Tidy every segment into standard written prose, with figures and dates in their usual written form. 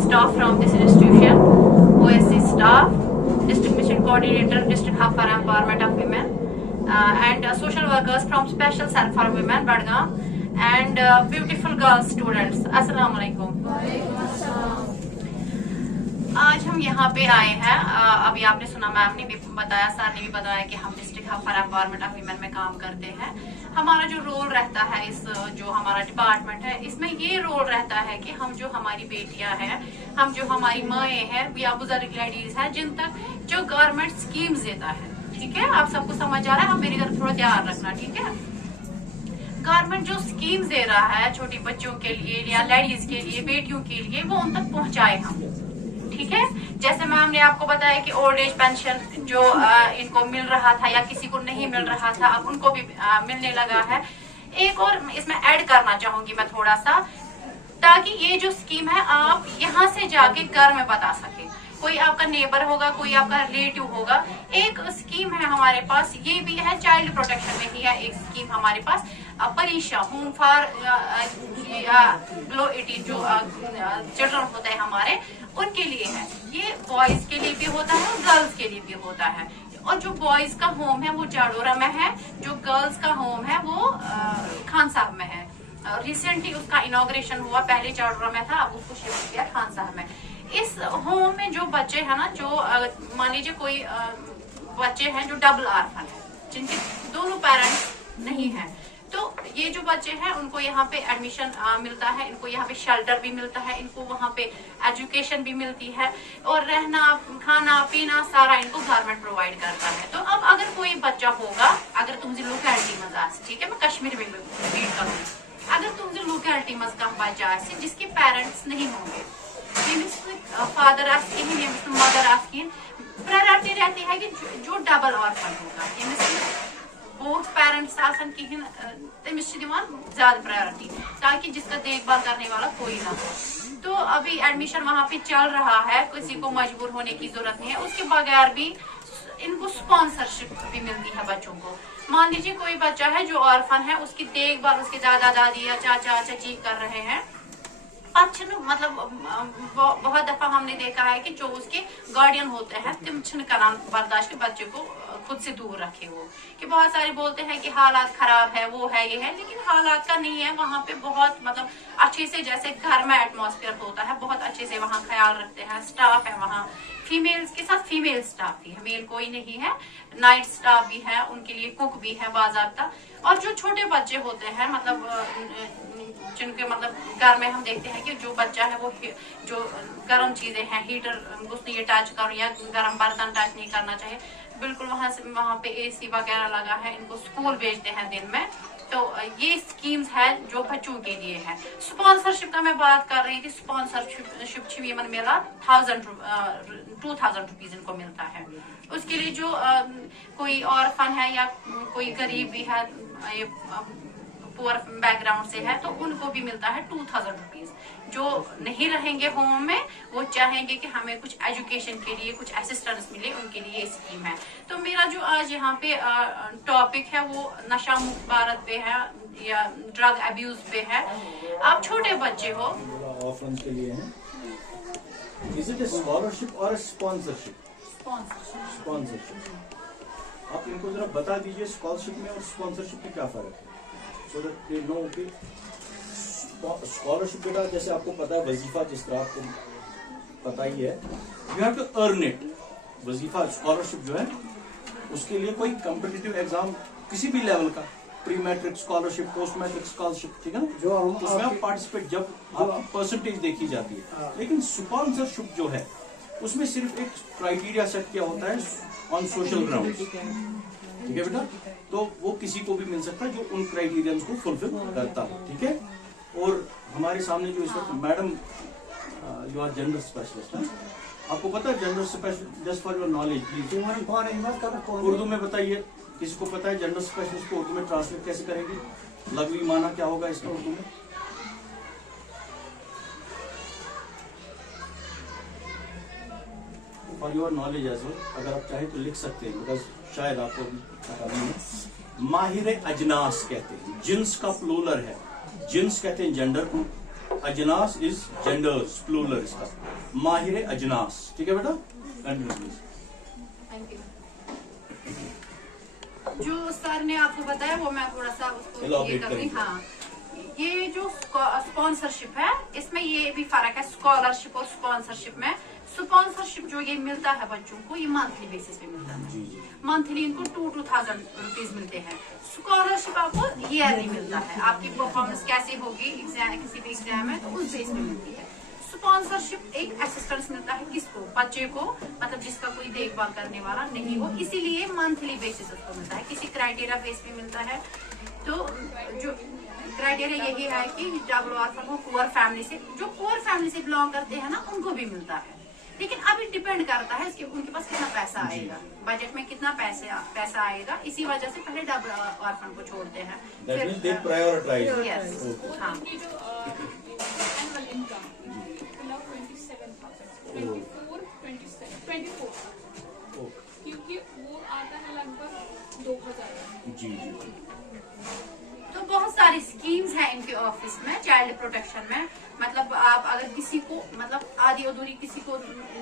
Staff from this institution, OSC staff, district mission coordinator, district hub for empowerment of women, and social workers from special cell for women, Badgaam, and beautiful girl students. Assalamu alaikum. आज हम यहाँ पे आए हैं, अभी आपने सुना, ma'am ने भी बताया, सर ने भी बताया कि हम district hub for empowerment of women में काम करते हैं। हमारा जो रोल रहता है, इस जो हमारा डिपार्टमेंट है, इसमें ये रोल रहता है कि हम जो हमारी बेटियां हैं, हम जो हमारी माएँ हैं या बुजुर्ग लेडीज हैं, जिन तक जो गवर्नमेंट स्कीम्स देता है, ठीक है, आप सबको समझ आ रहा है, आप मेरी तरफ थोड़ा ध्यान रखना, ठीक है। गवर्नमेंट जो स्कीम्स दे रहा है छोटी बच्चों के लिए या लेडीज के लिए, बेटियों के लिए, वो उन तक पहुंचाए हम, ठीक है। जैसे मैम ने आपको बताया कि ओल्ड एज पेंशन जो इनको मिल रहा था या किसी को नहीं मिल रहा था, अब उनको भी मिलने लगा है। एक और इसमें ऐड करना चाहूंगी मैं थोड़ा सा, ताकि ये जो स्कीम है आप यहाँ से जाके घर में बता सके, कोई आपका नेबर होगा, कोई आपका रिलेटिव होगा। एक स्कीम है हमारे पास, ये भी है चाइल्ड प्रोटेक्शन में ही है एक स्कीम हमारे पास, परीक्षा होम फॉर लो 18 जो चिल्ड्रन होते हैं हमारे, उनके लिए है। ये बॉयज के लिए भी होता है और गर्ल्स के लिए भी होता है। और जो बॉयज का होम है वो जाडोरा में है, जो गर्ल्स का होम है वो खान साहब में है। रिसेंटली उसका इनॉग्रेशन हुआ, पहले जाडोरा में था, अब उसको शिफ्ट किया खान साहब में। इस होम में जो बच्चे हैं ना, जो मान लीजिए कोई बच्चे हैं जो डबल आर्फन है, जिनके दोनों पेरेंट्स नहीं हैं, तो ये जो बच्चे हैं उनको यहाँ पे एडमिशन मिलता है, इनको यहाँ पे शेल्टर भी मिलता है, इनको वहाँ पे एजुकेशन भी मिलती है, और रहना खाना पीना सारा इनको गवर्नमेंट प्रोवाइड करता है। तो अब अगर कोई बच्चा होगा, अगर तुम लोकेलिटी मजा, ठीक है, मैं कश्मीर में रीड करूँगी, अगर तुम लोकेलिटी मज का बच्चा है जिसके पेरेंट्स नहीं होंगे, फादर मदर आस्किन, प्रायोरिटी रहती है कि जो डबल ऑर्फन होगा, बोथ पेरेंट्स आसन कहीं तमिस ज्यादा प्रायोरिटी, ताकि जिसका देखभाल करने वाला कोई ना हो। तो अभी एडमिशन वहाँ पे चल रहा है, किसी को मजबूर होने की जरूरत नहीं है। उसके बगैर भी इनको स्पॉन्सरशिप भी मिलती है बच्चों को। मान लीजिए कोई बच्चा है जो ऑर्फन है, उसकी देखभाल उसके दादा दादी या चाचा चाची कर रहे हैं, मतलब बहुत दफा हमने देखा है कि जो उसके गार्डियन होते हैं तिम करान बर्दाश्त के बच्चे को खुद से दूर रखे हो, कि बहुत सारे बोलते हैं कि हालात खराब है, वो है, ये है, लेकिन हालात का नहीं है। वहाँ पे बहुत मतलब अच्छे से, जैसे घर में एटमॉस्फेयर होता है, बहुत अच्छे से वहाँ ख्याल रखते हैं। स्टाफ है वहाँ, फीमेल्स के साथ फीमेल स्टाफ भी है, मेल कोई नहीं है, नाइट स्टाफ भी है, उनके लिए कुक भी है बाज़ाब्ता। और जो छोटे बच्चे होते हैं, मतलब जिनके मतलब घर में हम देखते हैं कि जो बच्चा है वो जो गर्म चीजें हैं, हीटर उसने ये टच करो या गर्म बर्तन टच नहीं करना चाहिए, बिल्कुल वहाँ पे एसी वगैरह लगा है, इनको स्कूल भेजते हैं दिन में। तो ये स्कीम्स है जो बच्चों के लिए है। स्पॉन्सरशिप का मैं बात कर रही थी, स्पॉन्सरशिप मिला 2000 रुपीज इनको मिलता है। उसके लिए जो कोई ऑर्फन है या कोई गरीब भी है, पुअर बैकग्राउंड से है, तो उनको भी मिलता है 2000 रुपीज। जो नहीं रहेंगे होम में, वो चाहेंगे कि हमें कुछ एजुकेशन के लिए कुछ असिस्टेंस मिले, उनके लिए स्कीम है। तो मेरा जो आज यहाँ पे टॉपिक है वो नशा मुक्त भारत पे है या ड्रग अब्यूज पे है। आप छोटे बच्चे हो, ऑर्फन्स के लिए है। इज इट अ स्कॉलरशिप और स्पॉन्सरशिप? स्पॉन्सरशिप। आप इनको जरा बता दीजिए स्कॉलरशिप में और स्पॉन्सरशिप में क्या फर्क है, सो दैट दे नो कि स्कॉलरशिप बेटा जैसे आपको पता है वजीफा, जिस तरह आपको पता ही है, you have to earn it. वजीफा स्कॉलरशिप जो है उसके लिए कोई कॉम्पिटिटिव एग्जाम किसी भी लेवल का, pre matric scholarship, post matric scholarship, ठीक है ना, जो उसमें आप पार्टिसिपेट, जब आपकी परसेंटेज देखी जाती है। लेकिन स्पॉन्सरशिप जो है उसमें सिर्फ एक क्राइटेरिया सेट किया होता है ऑन सोशल ग्राउंड, ठीक है बेटा, तो वो किसी को भी मिल सकता है जो उन क्राइटेरिया को फुलफिल करता है, ठीक है। और हमारे सामने जो इस वक्त madam you are gender specialist है, आपको पता है gender specialist, just for your knowledge please Urdu में बताइए, किसी को पता है जेंडर स्पेशलिस्ट को उर्दू में ट्रांसलेट कैसे करेंगे? लघवी माना क्या होगा इसका उर्दू में? For your knowledge as well, अगर आप चाहे तो लिख सकते हैं, बिकॉज शायद आपको पता नहीं है, माहिर अजनास कहते हैं, जिन्स का प्लूरल है, जिन्स कहते हैं जेंडर को, अजनास इज जेंडर्स, प्लूरल इसका, माहिर अजनास, ठीक है बेटा, कंटिन्यू प्लीज। Thank you. जो सर ने आपको बताया वो मैं थोड़ा सा उसको ये कर रही। हाँ, ये जो स्पॉन्सरशिप है इसमें ये भी फर्क है स्कॉलरशिप और स्पॉन्सरशिप में। स्पॉन्सरशिप जो ये मिलता है बच्चों को, ये मंथली बेसिस पे मिलता है, मंथली इनको 2,000 रुपीज मिलते हैं। स्कॉलरशिप आपको ईयरली मिलता है, आपकी परफॉर्मेंस कैसी होगी एग्जाम, किसी भी एग्जाम में, तो उस बेस पे मिलती है। स्पॉन्सरशिप एक असिस्टेंस मिलता है किसको, बच्चे को, मतलब जिसका कोई देखभाल करने वाला नहीं हो, इसीलिए मंथली बेसिस उसको मिलता है, किसी क्राइटेरिया बेस पे मिलता है। तो जो क्राइटेरिया यही है कि जब ऑर्फन को पुअर फैमिली से, जो पुअर फैमिली से बिलोंग करते हैं ना, उनको भी मिलता है। लेकिन अभी डिपेंड करता है कि उनके पास कितना पैसा आएगा, बजट में कितना पैसा आएगा, इसी वजह से पहले डबल ऑर्फन को छोड़ते हैं। क्योंकि वो आता है लगभग 2,000। जी जी। तो बहुत सारी स्कीम्स हैं इनके ऑफिस में चाइल्ड प्रोटेक्शन में। मतलब आप अगर किसी को, मतलब आधी अधूरी किसी को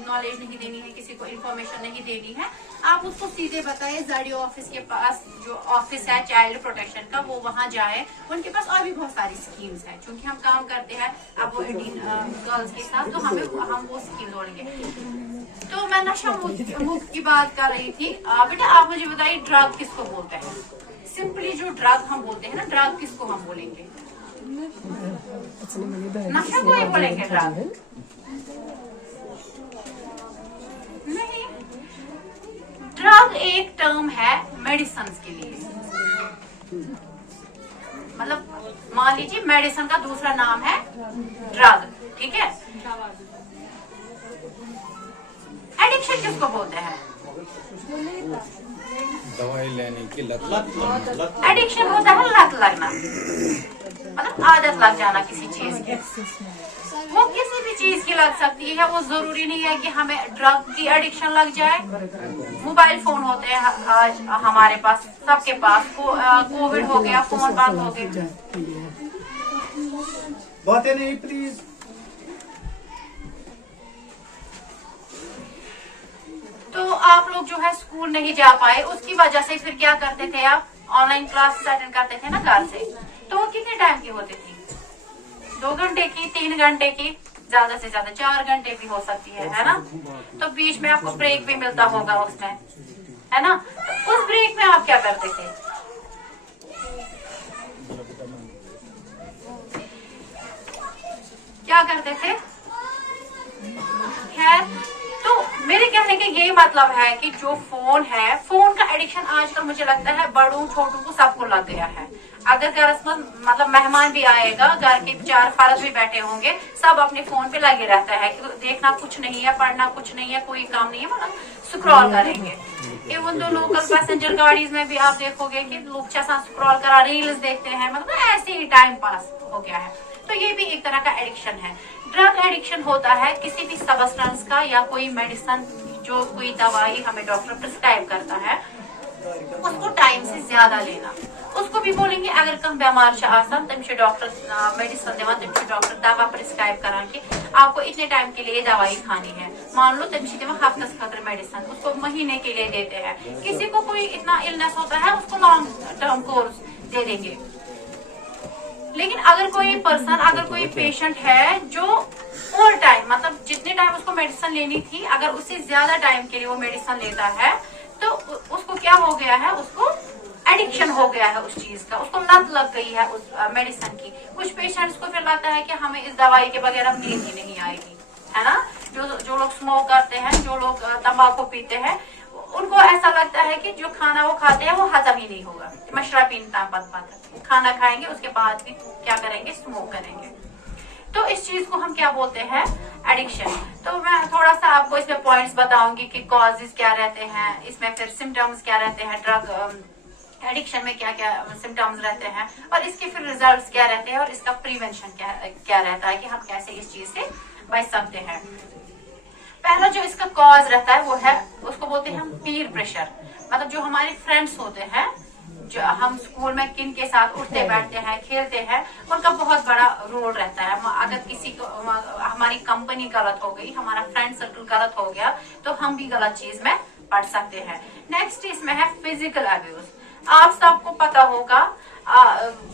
नॉलेज नहीं देनी है, किसी को इन्फॉर्मेशन नहीं देनी है, आप उसको सीधे बताइए ZDO ऑफिस के पास, जो ऑफिस है चाइल्ड प्रोटेक्शन का, वो वहाँ जाए। उनके पास और भी बहुत सारी स्कीम्स हैं, क्योंकि हम काम करते हैं अब वो इंडियन गर्ल्स के साथ, तो हम वो स्कीम जोड़ेंगे। तो मैं नशा मुक्त की बात कर रही थी। बेटा आप मुझे बताइए ड्रग किसको बोलते हैं? सिंपली जो ड्रग हम बोलते हैं ना, ड्रग किसको हम बोलेंगे? नशा को ही बोलेंगे ड्रग? नहीं, ड्रग एक टर्म है मेडिसिन के लिए। मतलब मान लीजिए मेडिसिन का दूसरा नाम है ड्रग, ठीक है। एडिक्शन किसको बोलते हैं? दवाई लेने की लत। एडिक्शन होता है लत लगना, मतलब आदत लग जाना किसी चीज की। वो किसी भी चीज की लग सकती है, वो जरूरी नहीं है कि हमें ड्रग की एडिक्शन लग जाए। मोबाइल फोन होते हैं आज हमारे पास, सबके पास। कोविड हो गया, फोन बंद हो गए। बातें नहीं प्लीज। तो आप लोग जो है स्कूल नहीं जा पाए, उसकी वजह से फिर क्या करते थे आप? ऑनलाइन क्लासेस अटेंड करते थे ना घर से। तो वो कितने टाइम की होती थी? 2 घंटे की, 3 घंटे की, ज्यादा से ज्यादा 4 घंटे भी हो सकती है ना। तो बीच में आपको ब्रेक भी मिलता होगा उसमें, है ना। तो उस ब्रेक में आप क्या करते थे? क्या करते थे? खैर, तो मेरे कहने का ये मतलब है कि जो फोन है, फोन का एडिक्शन आजकल मुझे लगता है बड़ों छोटों को सबको लग गया है। अगर घर में मतलब मेहमान भी आएगा, घर के 4 फर्द भी बैठे होंगे, सब अपने फोन पे लगे रहता है कि देखना कुछ नहीं है, पढ़ना कुछ नहीं है, कोई काम नहीं है, मतलब स्क्रॉल करेंगे। इवन तो लोकल पैसेंजर गाड़ीज में भी आप देखोगे कि लोग जैसा स्क्रॉल करा, रील्स देखते हैं, मतलब ऐसे ही टाइम पास हो गया है। तो ये भी एक तरह का एडिक्शन है। ड्रग एडिक्शन होता है किसी भी सब्सटेंस का या कोई मेडिसिन, जो कोई दवाई हमें डॉक्टर प्रिस्क्राइब करता है, उसको टाइम से ज्यादा लेना। उसको भी बोलेंगे अगर कम बीमार आसान तम डॉक्टर मेडिसिन देवा, तम डॉक्टर दवा प्रिस्क्राइब करा कि आपको इतने टाइम के लिए दवाई खानी है। मान लो तम हफ्ते खतर मेडिसिन उसको महीने के लिए देते हैं। किसी को कोई इतना इलनेस होता है, उसको लॉन्ग टर्म कोर्स दे देंगे। लेकिन अगर कोई पर्सन, अगर कोई पेशेंट है जो ऑल टाइम, मतलब जितने टाइम उसको मेडिसिन लेनी थी, अगर उससे ज्यादा टाइम के लिए वो मेडिसिन लेता है, तो उसको क्या हो गया है? उसको एडिक्शन हो गया है उस चीज का, उसको लत लग गई है उस मेडिसिन की। कुछ पेशेंट्स को फिर लगता है कि हमें इस दवाई के बगैर अब नींद ही नहीं आएगी, है ना। जो लोग स्मोक करते हैं, जो लोग तंबाकू पीते हैं, उनको ऐसा लगता है कि जो खाना वो खाते हैं वो हजम ही नहीं होगा। खाना खाएंगे, उसके बाद भी क्या करेंगे? स्मोक करेंगे। तो इस चीज को हम क्या बोलते हैं? एडिक्शन। तो मैं थोड़ा सा आपको इसमें पॉइंट्स बताऊंगी कि कॉजेज क्या रहते हैं, इसमें फिर सिम्टम्स क्या रहते हैं, ड्रग एडिक्शन में क्या क्या सिम्टम्स रहते हैं, और इसके फिर रिजल्ट्स क्या रहते हैं, और इसका प्रिवेंशन क्या रहता है कि हम कैसे इस चीज से बच सकते हैं। पहला जो इसका कॉज रहता है वो है, उसको बोलते हैं हम पीर प्रेशर, मतलब जो हमारे फ्रेंड्स होते हैं, जो हम स्कूल में किन के साथ उठते बैठते हैं, खेलते हैं, उनका बहुत बड़ा रोल रहता है। अगर किसी को हमारी कंपनी गलत हो गई, हमारा फ्रेंड सर्कल गलत हो गया, तो हम भी गलत चीज में पड़ सकते हैं। नेक्स्ट इसमें है फिजिकल अब्यूज। आप सबको पता होगा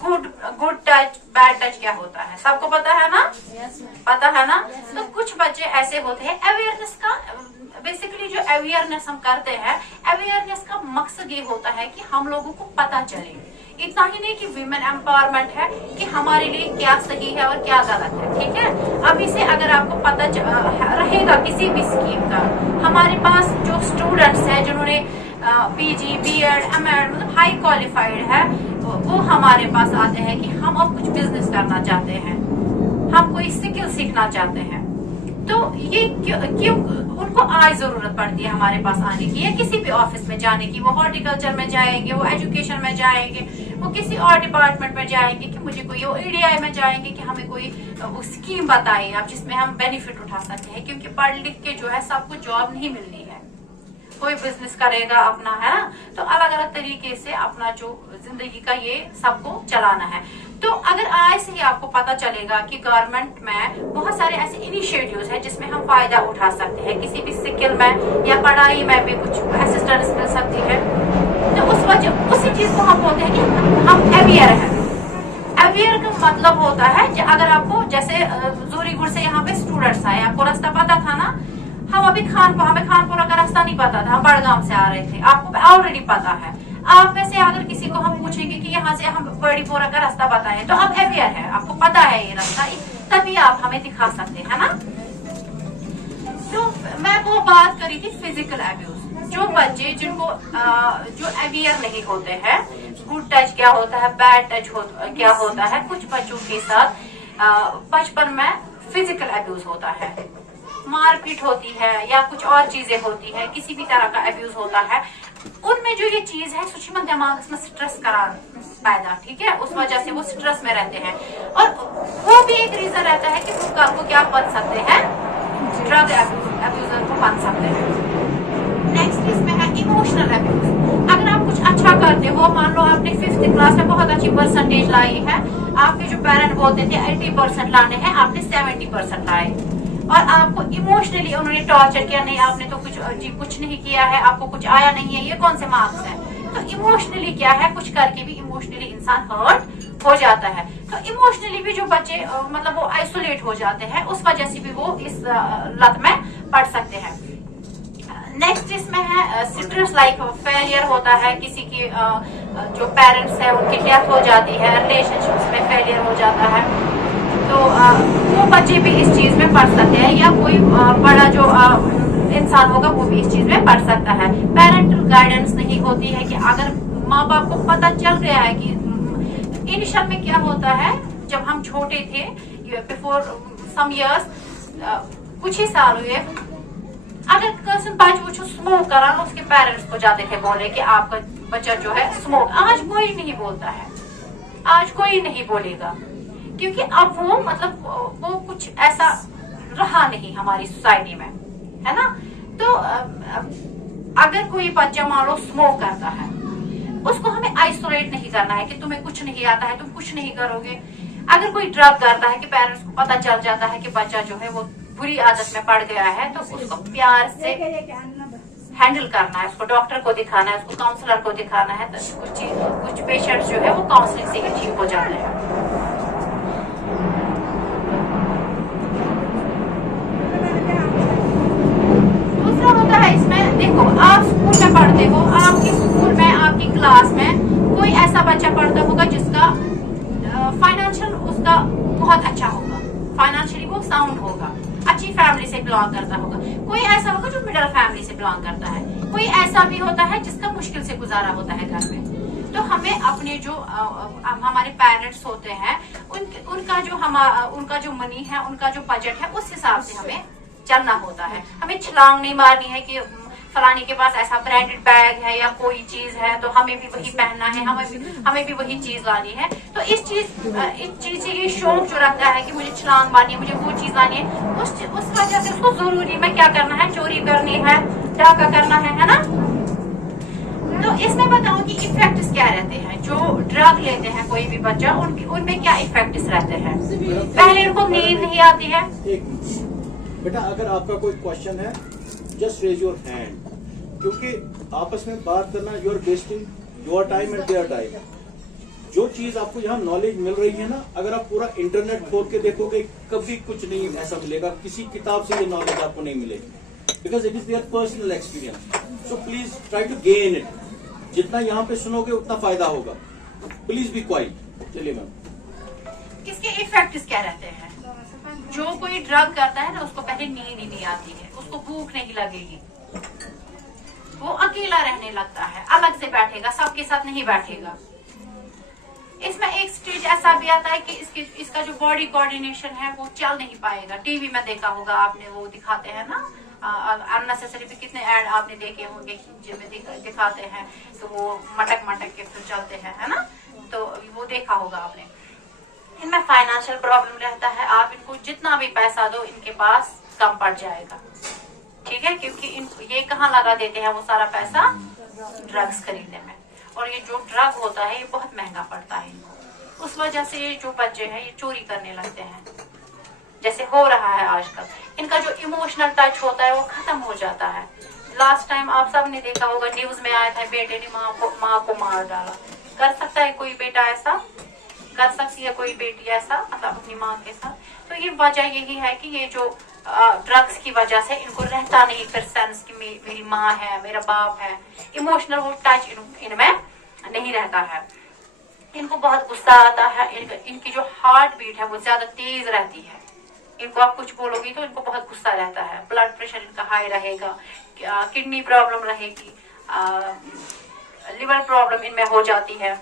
गुड टच बैड टच क्या होता है, सबको पता है ना? पता है ना? तो कुछ बच्चे ऐसे होते हैं, अवेयरनेस का बेसिकली जो अवेयरनेस हम करते हैं, अवेयरनेस का मकसद ये होता है कि हम लोगों को पता चले, इतना ही नहीं कि विमेन एम्पावरमेंट है कि हमारे लिए क्या सही है और क्या गलत है, ठीक है? अभी से अगर आपको पता रहेगा किसी भी स्कीम का, हमारे पास जो स्टूडेंट्स हैं जिन्होंने पीजी, बीएड, एमएड मतलब हाई क्वालिफाइड है, वो हमारे पास आते हैं कि हम अब कुछ बिजनेस करना चाहते हैं, हम कोई स्किल सीखना चाहते हैं। तो ये क्यों उनको आज जरूरत पड़ती है हमारे पास आने की, या किसी भी ऑफिस में जाने की, वो हॉर्टिकल्चर में जाएंगे, वो एजुकेशन में जाएंगे, वो किसी और डिपार्टमेंट में जाएंगे कि मुझे कोई, वो ईडीआई में जाएंगे कि हमें कोई स्कीम बताइए आप जिसमें हम बेनिफिट उठा सकते हैं, क्योंकि पढ़ लिख के जो है सबको जॉब नहीं मिलनी है, कोई बिजनेस करेगा अपना, है ना? तो अलग अलग तरीके से अपना जो जिंदगी का ये सबको चलाना है। तो अगर आज से ही आपको पता चलेगा कि गवर्नमेंट में बहुत सारे ऐसे इनिशिएटिव्स हैं जिसमें हम फायदा उठा सकते हैं, किसी भी स्किल में या पढ़ाई में भी कुछ असिस्टेंस मिल सकती है, तो उस वजह उसी चीज को हम बोलते हैं कि हम अवेयर हैं। अवेयर का मतलब होता है अगर आपको जैसे जोरीगुड़ से यहाँ पे स्टूडेंट्स आए, आपको रास्ता पता था ना, हम अभी हमें खानपुरा का रास्ता नहीं पता था, हम बड़गाम से आ रहे थे, आपको ऑलरेडी पता है। आप में से अगर किसी को हम पूछेंगे कि यहाँ से हम बड़ीपोरा का रास्ता बताएं, तो आप अवेयर है, आपको पता है ये रास्ता, तभी आप हमें दिखा सकते हैं ना। तो मैं वो बात करी थी फिजिकल अब्यूज, जो बच्चे जिनको जो अवेयर नहीं होते हैं, गुड टच क्या होता है, बैड टच क्या होता है, कुछ बच्चों के साथ बचपन में फिजिकल अब्यूज होता है, मारपीट होती है या कुछ और चीजें होती है, किसी भी तरह का अब्यूज होता है, उनमें जो ये चीज है सुषमा दिमाग में स्ट्रेस करा पैदा, ठीक है, उस वजह से वो स्ट्रेस में रहते हैं, और वो भी एक रीजन रहता है कि वो कल को क्या बन सकते हैं, ड्रग अब्यूजर को बन सकते हैं। नेक्स्ट इसमें है इमोशनल अब्यूज। अगर आप कुछ अच्छा करते हो, मान लो आपने 5th क्लास में बहुत अच्छी परसेंटेज लाई है, आपके जो पेरेंट बोलते थे 80% लाने हैं, आपने 70% लाए, और आपको इमोशनली उन्होंने टॉर्चर किया, नहीं आपने तो कुछ नहीं किया है, आपको कुछ आया नहीं है, ये कौन से मार्क्स हैं। तो इमोशनली क्या है, कुछ करके भी इमोशनली इंसान हर्ट हो जाता है। तो इमोशनली भी जो बच्चे मतलब वो आइसोलेट हो जाते हैं, उस वजह से भी वो इस लत में पड़ सकते हैं। नेक्स्ट इसमें है स्ट्रेस लाइक फेलियर होता है, किसी की जो पेरेंट्स है उनकी डेथ हो जाती है, रिलेशनशिप्स में फेलियर हो जाता है, तो वो बच्चे भी इस चीज में पढ़ सकते हैं, या कोई बड़ा जो इंसान होगा वो भी इस चीज में पढ़ सकता है। पेरेंटल गाइडेंस नहीं होती है कि अगर माँ बाप को पता चल गया है कि इनिशियल में क्या होता है, जब हम छोटे थे, बिफोर सम इयर्स, कुछ ही साल हुए, अगर पर्सन बच्चा स्मोक करा, उसके पेरेंट्स को जाते थे बोले कि आपका बच्चा जो है स्मोक, आज कोई नहीं बोलता है, आज कोई नहीं बोलेगा, क्योंकि अब वो मतलब वो कुछ ऐसा रहा नहीं हमारी सोसाइटी में, है ना। तो अगर कोई बच्चा मान लो स्मोक करता है, उसको हमें आइसोलेट नहीं करना है कि तुम्हें कुछ नहीं आता है, तुम कुछ नहीं करोगे। अगर कोई ड्रग करता है कि पेरेंट्स को पता चल जाता है कि बच्चा जो है वो बुरी आदत में पड़ गया है, तो उसको प्यार से हैंडल करना है, उसको डॉक्टर को दिखाना है, उसको काउंसलर को दिखाना है। तो कुछ पेशेंट्स जो है वो काउंसलिंग से ही ठीक हो जाते हैं। दूसरा होता है इसमें, देखो आप स्कूल में पढ़ते हो, आपकी स्कूल में आपकी क्लास में कोई ऐसा बच्चा पढ़ता होगा जिसका फाइनेंशियल उसका बहुत अच्छा होगा, फाइनेंशियली वो साउंड होगा, अच्छी फैमिली से बिलोंग करता होगा। कोई ऐसा होगा जो मिडिल फैमिली से बिलोंग करता है, कोई ऐसा भी होता है जिसका मुश्किल से गुजारा होता है घर में। तो हमें अपने जो हमारे पेरेंट्स होते हैं उनका जो मनी है, उनका जो बजट है, उस हिसाब से हमें चलना होता है। हमें छलांग नहीं मारनी है कि फलानी के पास ऐसा ब्रांडेड बैग है या कोई चीज है तो हमें भी वही पहनना है, हमें भी वही चीज लानी है। तो इस चीज से ये शौक जो रखता है कि मुझे छलांग मारनी है, मुझे वो चीज लानी है, उस वजह से उसको जरूरी में क्या करना है, चोरी करनी है, डाका करना है ना। तो इसमें बताऊं कि इफेक्ट्स क्या रहते हैं। जो ड्रग लेते हैं कोई भी बच्चा, उनमें क्या इफेक्ट्स रहते हैं। पहले उनको नींद नहीं आती है। एक बेटा, अगर आपका कोई क्वेश्चन है जस्ट रेज योर हैंड, क्योंकि आपस में बात करना, you are wasting your time and their time. जो चीज आपको यहाँ नॉलेज मिल रही है ना, अगर आप पूरा इंटरनेट खोल के देखोगे कभी कुछ नहीं ऐसा मिलेगा, किसी किताब से ये नॉलेज आपको नहीं मिलेगी, because it is their personal experience. So please try to gain it. जितना यहाँ पे सुनोगे उतना फायदा होगा। Please be quiet. चलिए मैम। इसके इफेक्ट्स क्या रहते हैं। जो कोई ड्रग करता है ना, उसको पहले नींद ही नहीं आती है, उसको भूख नहीं लगेगी, वो अकेला रहने लगता है, अलग से बैठेगा, सबके साथ नहीं बैठेगा। इसमें एक स्टेज ऐसा भी आता है कि इसका जो बॉडी कोऑर्डिनेशन है वो चल नहीं पाएगा। टीवी में देखा होगा आपने, वो दिखाते हैं ना अननेसेसरी भी कितने ऐड आपने देखे होंगे जिनमें दिखाते हैं तो वो मटक के फिर चलते हैं, है ना। तो वो देखा होगा आपने। इनमें फाइनेंशियल प्रॉब्लम रहता है। आप इनको जितना भी पैसा दो, इनके पास कम पड़ जाएगा, ठीक है, क्योंकि ये कहाँ लगा देते हैं वो सारा पैसा, ड्रग्स खरीदने में। और ये जो ड्रग होता है ये बहुत महंगा पड़ता है इनको। उस वजह से ये जो बच्चे हैं ये चोरी करने लगते हैं, जैसे हो रहा है आजकल। इनका जो इमोशनल टच होता है वो खत्म हो जाता है। लास्ट टाइम आप सब ने देखा होगा, न्यूज में आया था, बेटे ने माँ को मार डाला। कर सकता है कोई बेटा ऐसा, कर सकती है कोई बेटी ऐसा, मतलब अपनी माँ के साथ। तो ये वजह यही है कि ये जो ड्रग्स की वजह से इनको रहता नहीं फिर सेंस कि मेरी माँ है, मेरा बाप है। इमोशनल वो टच इनमें नहीं रहता है। इनको बहुत गुस्सा आता है। इनकी जो हार्ट बीट है वो ज्यादा तेज रहती है। इनको आप कुछ बोलोगी तो इनको बहुत गुस्सा रहता है। ब्लड प्रेशर इनका हाई रहेगा, किडनी प्रॉब्लम रहेगी, लिवर प्रॉब्लम इनमें हो जाती है,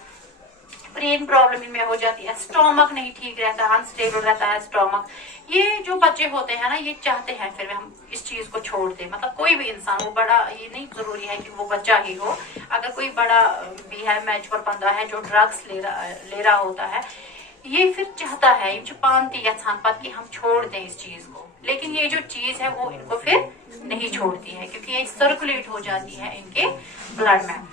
ब्रेन प्रॉब्लम इनमें हो जाती है, स्टोमक नहीं ठीक रहता, अनस्टेबल रहता है स्टोमक। ये जो बच्चे होते हैं ना, ये चाहते हैं फिर हम इस चीज को छोड़ दें। मतलब कोई भी इंसान, वो बड़ा, ये नहीं जरूरी है कि वो बच्चा ही हो, अगर कोई बड़ा भी है, मैच्योर बंदा है जो ड्रग्स ले रहा होता है, ये फिर चाहता है, ये छुपाती यथान पद कि हम छोड़ दें इस चीज को। लेकिन ये जो चीज है वो इनको फिर नहीं छोड़ती है, क्योंकि ये सर्कुलेट हो जाती है इनके ब्लड में।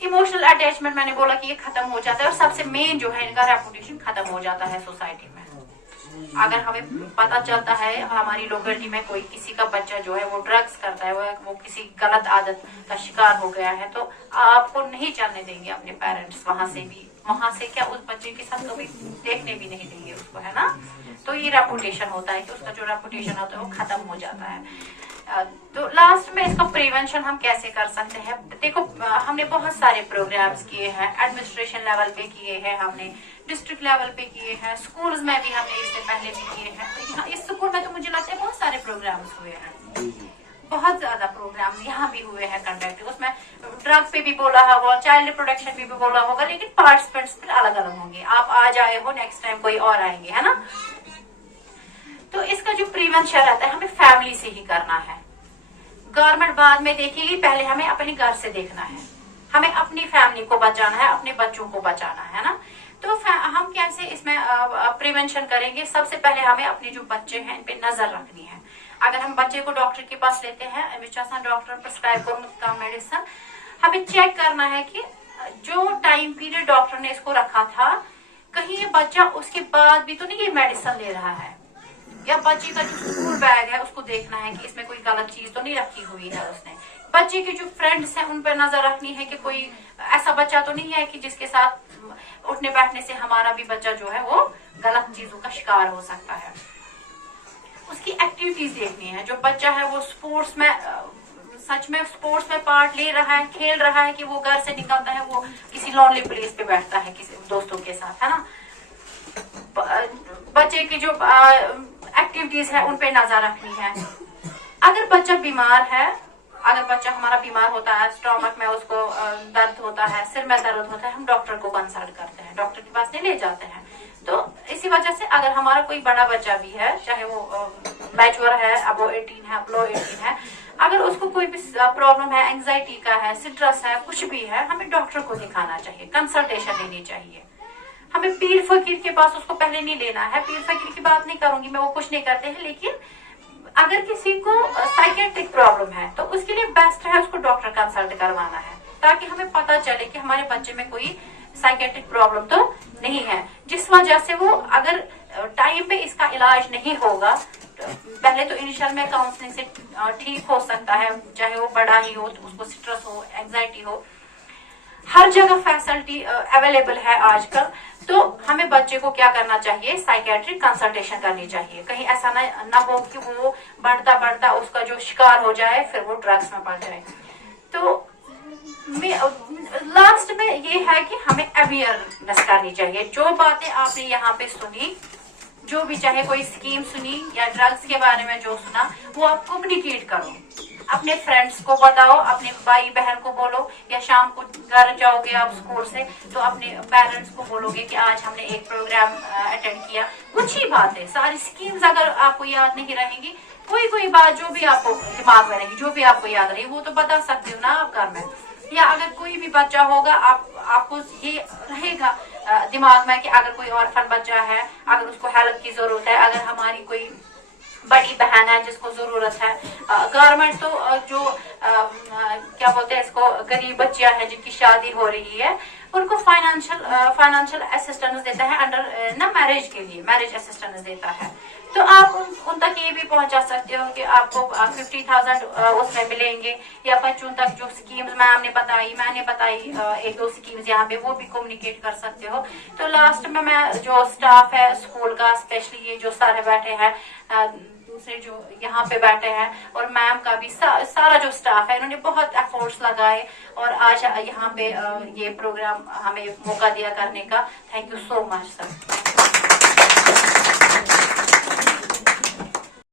इमोशनल अटैचमेंट मैंने बोला कि ये खत्म हो जाता है। और सबसे मेन जो है, इनका रेपुटेशन खत्म हो जाता है सोसाइटी में। अगर हमें पता चलता है हमारी लोकेलिटी में कोई किसी का बच्चा जो है वो ड्रग्स करता है, वो किसी गलत आदत का शिकार हो गया है, तो आपको नहीं चलने देंगे अपने पेरेंट्स। वहां से क्या उस बच्चे के साथ कभी देखने भी नहीं देंगे उसको, है ना। तो ये रेपुटेशन होता है कि उसका जो रेपुटेशन होता है वो खत्म हो जाता है। तो लास्ट में इसका प्रिवेंशन हम कैसे कर सकते हैं। देखो, हमने बहुत सारे प्रोग्राम्स किए हैं, एडमिनिस्ट्रेशन लेवल पे किए हैं, हमने डिस्ट्रिक्ट लेवल पे किए हैं, स्कूल्स में भी हमने इससे पहले भी किए हैं। इस स्कूल में तो मुझे लगता है बहुत सारे प्रोग्राम्स हुए हैं, बहुत ज्यादा प्रोग्राम्स यहाँ भी हुए हैं कंडक्ट। उसमें ड्रग पे भी बोला होगा, चाइल्ड रिप्रोडक्शन पे भी बोला होगा, लेकिन पार्टिसिपेंट्स फिर अलग अलग होंगे। आप आज आए हो, नेक्स्ट टाइम कोई और आएंगे, है ना। तो इसका जो प्रिवेंशन रहता है हमें फैमिली से ही करना है। गवर्नमेंट बाद में देखेगी, पहले हमें अपने घर से देखना है। हमें अपनी फैमिली को बचाना है, अपने बच्चों को बचाना है ना। तो हम कैसे इसमें प्रिवेंशन करेंगे। सबसे पहले हमें अपने जो बच्चे हैं इन पे नजर रखनी है। अगर हम बच्चे को डॉक्टर के पास लेते हैं, डॉक्टर प्रिस्क्राइब का मेडिसिन, हमें चेक करना है कि जो टाइम पीरियड डॉक्टर ने इसको रखा था, कहीं ये बच्चा उसके बाद भी तो नहीं ये मेडिसिन ले रहा है। या बच्चे का जो स्कूल बैग है उसको देखना है कि इसमें कोई गलत चीज तो नहीं रखी हुई है उसने। बच्चे के जो फ्रेंड्स हैं उन पर नजर रखनी है कि कोई ऐसा बच्चा तो नहीं है कि जिसके साथ उठने बैठने से हमारा भी बच्चा जो है वो गलत चीजों का शिकार हो सकता है। उसकी एक्टिविटीज देखनी है। जो बच्चा है वो स्पोर्ट्स में, सच में स्पोर्ट्स में पार्ट ले रहा है, खेल रहा है, कि वो घर से निकलता है, वो किसी लॉनली प्लेस पे बैठता है किसी दोस्तों के साथ, है ना। बच्चे की जो एक्टिविटीज है उन पे नजर रखनी है। अगर बच्चा बीमार है, अगर बच्चा हमारा बीमार होता है, स्टोमक में उसको दर्द होता है, सिर में दर्द होता है, हम डॉक्टर को कंसल्ट करते हैं, डॉक्टर के पास नहीं ले जाते हैं। तो इसी वजह से अगर हमारा कोई बड़ा बच्चा भी है, चाहे वो मैच्योर है, अब वो 18 है, अब लो 18 है, अगर उसको कोई भी प्रॉब्लम है, एंजाइटी का है, स्ट्रेस है, कुछ भी है, हमें डॉक्टर को दिखाना चाहिए, कंसल्टेशन लेनी चाहिए. हमें पीर फकीर के पास उसको पहले नहीं लेना है. पीर फकीर की बात नहीं करूंगी मैं, वो कुछ नहीं करते हैं, लेकिन अगर किसी को साइकेट्रिक प्रॉब्लम है तो उसके लिए बेस्ट है उसको डॉक्टर कंसल्ट करवाना है, ताकि हमें पता चले कि हमारे बच्चे में कोई साइकेट्रिक प्रॉब्लम तो नहीं है, जिस वजह से वो अगर टाइम पे इसका इलाज नहीं होगा, पहले तो इनिशियल में काउंसलिंग से ठीक हो सकता है, चाहे वो बड़ा ही हो, तो उसको स्ट्रेस हो, एंजाइटी हो, हर जगह फैसिलिटी अवेलेबल है आजकल. तो हमें बच्चे को क्या करना चाहिए, साइकेट्रिक कंसल्टेशन करनी चाहिए. कहीं ऐसा ना हो कि वो बढ़ता बढ़ता उसका जो शिकार हो जाए, फिर वो ड्रग्स में पड़ जाए. तो लास्ट में ये है कि हमें अवेयरनेस करनी चाहिए. जो बातें आपने यहाँ पे सुनी, जो भी चाहे कोई स्कीम सुनी या ड्रग्स के बारे में जो सुना, वो आप कम्युनिकेट करो, अपने फ्रेंड्स को बताओ, अपने भाई बहन को बोलो, या शाम को घर जाओगे आप स्कूल से तो अपने पेरेंट्स को बोलोगे कि आज हमने एक प्रोग्राम अटेंड किया. कुछ ही बातें, सारी स्कीम्स अगर आपको याद नहीं रहेंगी, कोई बात जो भी आपको दिमाग में रहेगी, जो भी आपको याद रहेगी, वो तो बता सकते हो ना आप घर में. या अगर कोई भी बच्चा होगा, आपको ये रहेगा दिमाग में कि अगर कोई ऑर्फन बच्चा है, अगर उसको हेल्प की जरूरत है, अगर हमारी कोई बड़ी बहन है जिसको जरूरत है, गवर्नमेंट तो जो क्या बोलते हैं इसको, गरीब बच्चियां हैं जिनकी शादी हो रही है, उनको फाइनेंशियल असिस्टेंस देता है अंडर ना मैरिज के लिए, मैरिज असिस्टेंस देता है. तो आप उन तक ये भी पहुंचा सकते हो कि आपको 50,000 उसमें मिलेंगे, या बच्चों तक जो स्कीम्स मैंने बताई 1-2 स्कीम्स यहाँ पे, वो भी कम्युनिकेट कर सकते हो. तो लास्ट में मैं जो स्टाफ है स्कूल का, स्पेशली ये जो सारे बैठे हैं, दूसरे जो यहाँ पे बैठे हैं, और मैम का भी सारा जो स्टाफ है, इन्होंने बहुत एफर्ट्स लगाए और आज यहाँ पे ये प्रोग्राम हमें मौका दिया करने का. Thank you so much sir.